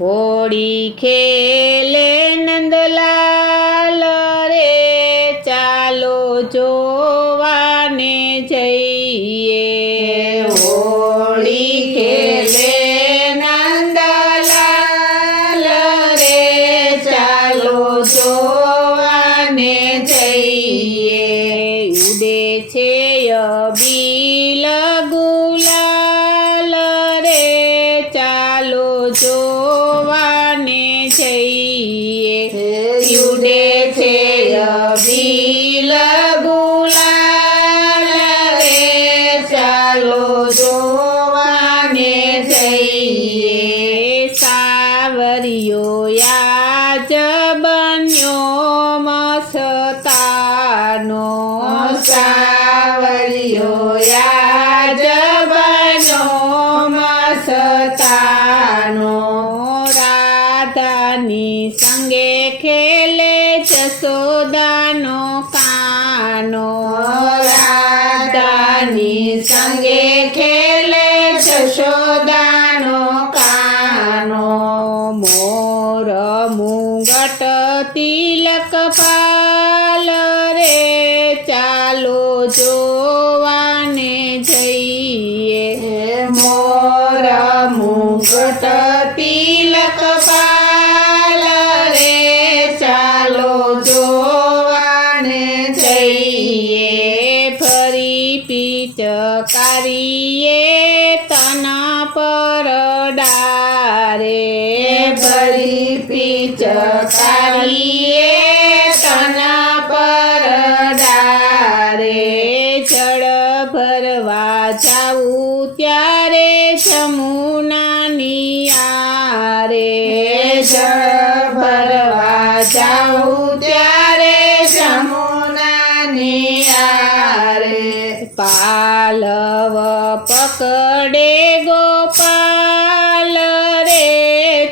હોળી ખેલે નંદલાલ રે ચાલો જોવાને જઈએ। હોળી ખેલે નંદલાલ રે ચાલો જોવાને જઈએ। ઉડે છે અબીલ ગુલાલ રે ચાલો જોવાને જઈએ। ઉડે છે અબીલ ગુલાલ રે ચાલો જોવાને જઈએ। સાવરિયો યાજ બન્યો મસ્તાનો, સાવરિયો યાજ બન્યો મસ્તાનો। રાધાની સંગે ખેલે જશોદાનો કાનો, રાધાની સંગે ખેલે જશોદાનો કાનો। મોર મુગટ તિલક પાલ રે ચાલો જોવાને જઈએ। મોર મુગટ તિલક પાલ રે ચાલો જોવાને જઈએ। ફરી પિચકારીએ તન પર ડારે, ફરી પિચકારીએ તન પર ડારે। જળ ભરવા જાવું ત્યારે જમુનાની આરે, જળ ભરવા જાવું ત્યારે જમુનાની આરે। પાલવ પકડે ગોપાલ રે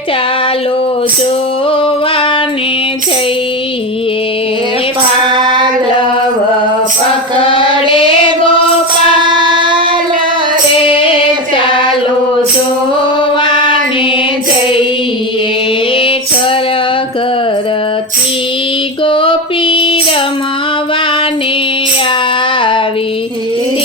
ચાલો જોવાને જઈએ। પાલવ પકડે ગોપાલ રે ચાલો જોવાને જઈએ। ઘર ઘરથી ગોપી રમવાને આવી,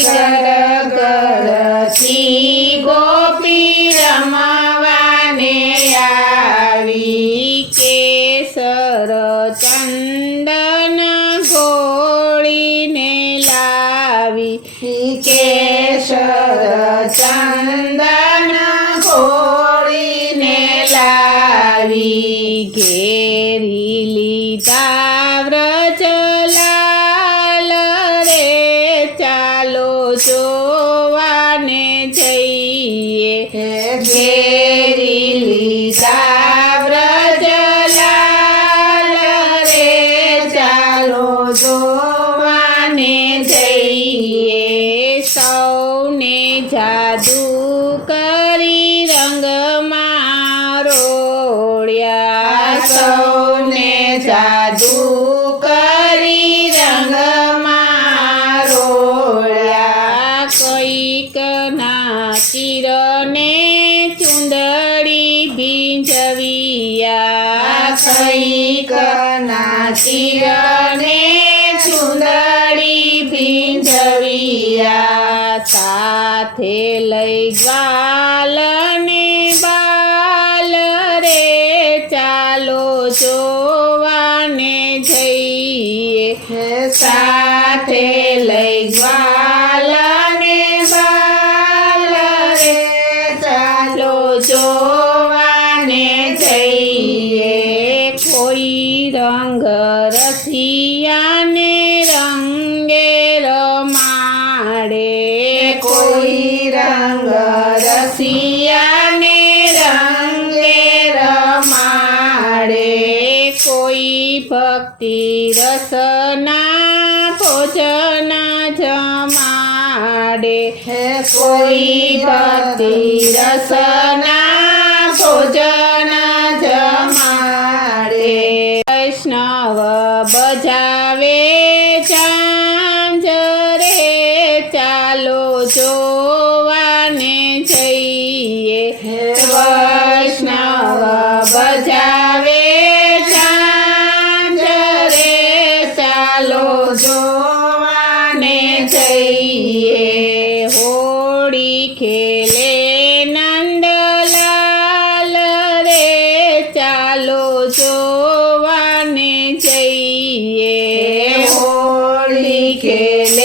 ઘર ઘરથી ગોપી રમવાને આવી। કેસર ચંદન ઘોળીને લાવી, કેસર ચંદન ઘોળીને લાવી। ઘેરી લીધા વ્રજલાલ રે ચાલો જોવાને જઈએ। ઘેરી લીધા વ્રજલાલ રે ચાલો જોવાને જઈએ। સૌને જાદુ કરી રંગમાં રોળ્યા, સૌને જાદુ કરી રંગમાં રોળ્યા। કઈક ના ચિરને ચુંદડી ભીંજવિયા, કઈક ના ચિરને ચુંદડી ભીંજવિયા। સાથે લઈ ગ્વાલને બાલ રે ચાલો જોવાને જઈએ। સાથે લઈ ગ્વાલને બાલ રે ચાલો જોવાને જઈએ। કોઈ રંગ રસિયાને રંગે રમાડે, કોઈ રંગ રસિયાને રંગે રમાડે। કોઈ ભક્તિ રસના ભોજન જમાડે, કોઈ ભક્તિ રસના ભોજન જમાડે। વૈષ્ણવ બજાવે ઝાંઝ રે ચાલો જોવાને જઈએ। વૈષ્ણવ જોવાને જઈએ હોળી ખેલે નંદલાલ રે ચાલો જોવાને જઈએ હોળી ખેલે